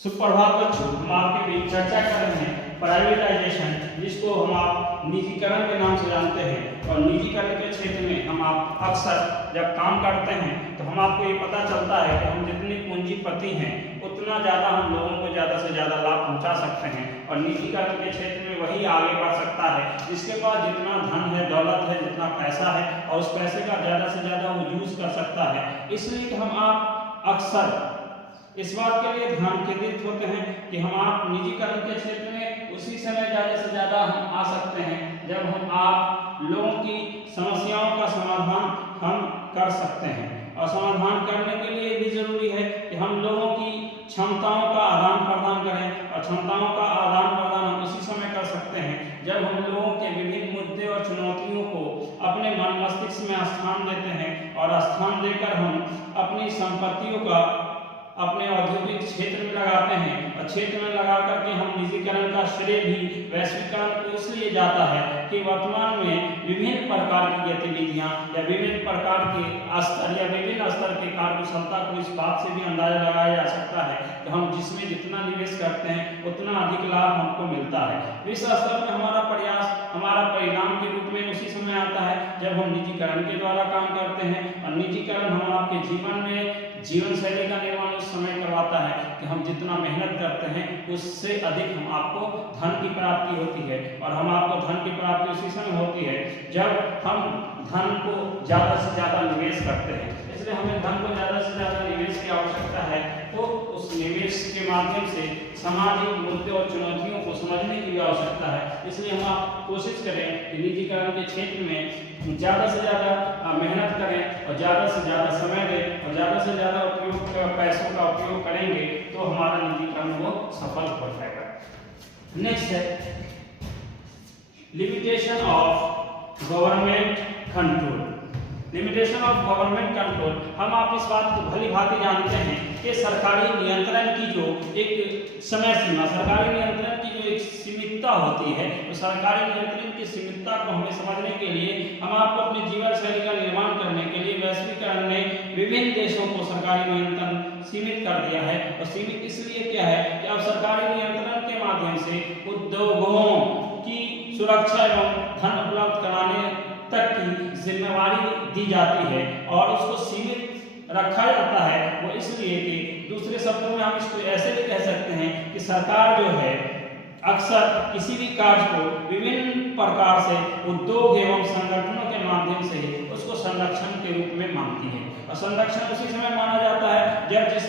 सुप्रभात बच्चों, हम आपके बीच चर्चा कर रहे हैं प्राइवेटाइजेशन, जिसको हम आप निजीकरण के नाम से जानते हैं। और निजीकरण के क्षेत्र में हम आप अक्सर जब काम करते हैं तो हम आपको ये पता चलता है कि हम जितनी पूंजीपति हैं उतना ज़्यादा हम लोगों को ज़्यादा से ज़्यादा लाभ पहुंचा सकते हैं। और निजीकरण के क्षेत्र में वही आगे बढ़ सकता है जिसके पास जितना धन है, दौलत है, जितना पैसा है और उस पैसे का ज़्यादा से ज़्यादा वो यूज कर सकता है। इसलिए हम आप अक्सर इस बात के लिए ध्यान केंद्रित होते हैं कि हम आप निजीकरण के क्षेत्र में उसी समय ज़्यादा से ज़्यादा हम आ सकते हैं जब हम आप लोगों की समस्याओं का समाधान हम कर सकते हैं। और समाधान करने के लिए भी जरूरी है कि हम लोगों की क्षमताओं का आदान प्रदान करें। और क्षमताओं का आदान प्रदान हम उसी समय कर सकते हैं जब हम लोगों के विभिन्न मुद्दे और चुनौतियों को अपने मन मस्तिष्क में स्थान देते हैं। और स्थान देकर हम अपनी संपत्तियों का अपने औद्योगिक क्षेत्र में लगाते हैं। और क्षेत्र में लगा करके हम निजीकरण का श्रेय भी वैश्वीकरण को इसलिए जाता है कि वर्तमान में विभिन्न प्रकार की गतिविधियां या विभिन्न प्रकार के स्तर या विभिन्न स्तर के कार्यकुशलता को इस बात से भी अंदाजा लगाया जा सकता है कि हम जिसमें जितना निवेश करते हैं उतना अधिक लाभ हमको मिलता है। विश्व स्तर में हमारा प्रयास हमारा परिणाम के रूप में उसी समय आता है जब हम निजीकरण के द्वारा काम करते हैं। और निजीकरण हम आपके जीवन में जीवन शैली का निर्माण उस समय करवाता है कि हम जितना मेहनत करते हैं उससे अधिक हम आपको धन की प्राप्ति होती है। और हम आपको धन की प्राप्ति उसी समय होती है जब हम धन को ज्यादा से ज्यादा निवेश करते हैं। इसलिए हमें धन को ज्यादा से ज्यादा निवेश की आवश्यकता है। तो उस निवेश के माध्यम से सामाजिक मुद्दे और चुनौतियों को समझने की भी आवश्यकता है। इसलिए हम आप कोशिश करें कि निजीकरण के क्षेत्र में ज्यादा से ज्यादा मेहनत करें और ज्यादा से ज्यादा समय दें और ज्यादा से ज्यादा उपयोग पैसों का उपयोग करेंगे तो हमारा निजीकरण वो सफल हो जाएगा। नेक्स्ट है limitation of government control. Limitation of government control, हम आप इस बात को भली भांति जानते हैं कि सरकारी नियंत्रण की जो एक समय सीमा, सरकारी नियंत्रण की जो एक सीमितता होती है, तो सरकारी नियंत्रण की सीमितता को हमें समझने के लिए हम आपको अपने जीवन शैली का निर्माण करने के लिए वैश्वीकरण ने विभिन्न देशों को सरकारी नियंत्रण सीमित कर दिया है। और सीमित इसलिए क्या है कि अब सरकारी नियंत्रण के माध्यम से उद्योगों की सुरक्षा एवं धन उपलब्ध कराने तक की जिम्मेवारी दी जाती है और उसको सीमित रखा जाता है। वो इसलिए कि दूसरे शब्दों में हम इसको ऐसे भी कह सकते हैं कि सरकार जो है अक्सर किसी भी कार्य को विभिन्न प्रकार से उद्योग एवं संगठनों के माध्यम से उसको संरक्षण के रूप में मानती है। और संरक्षण उसी समय माना जाता है जब जिस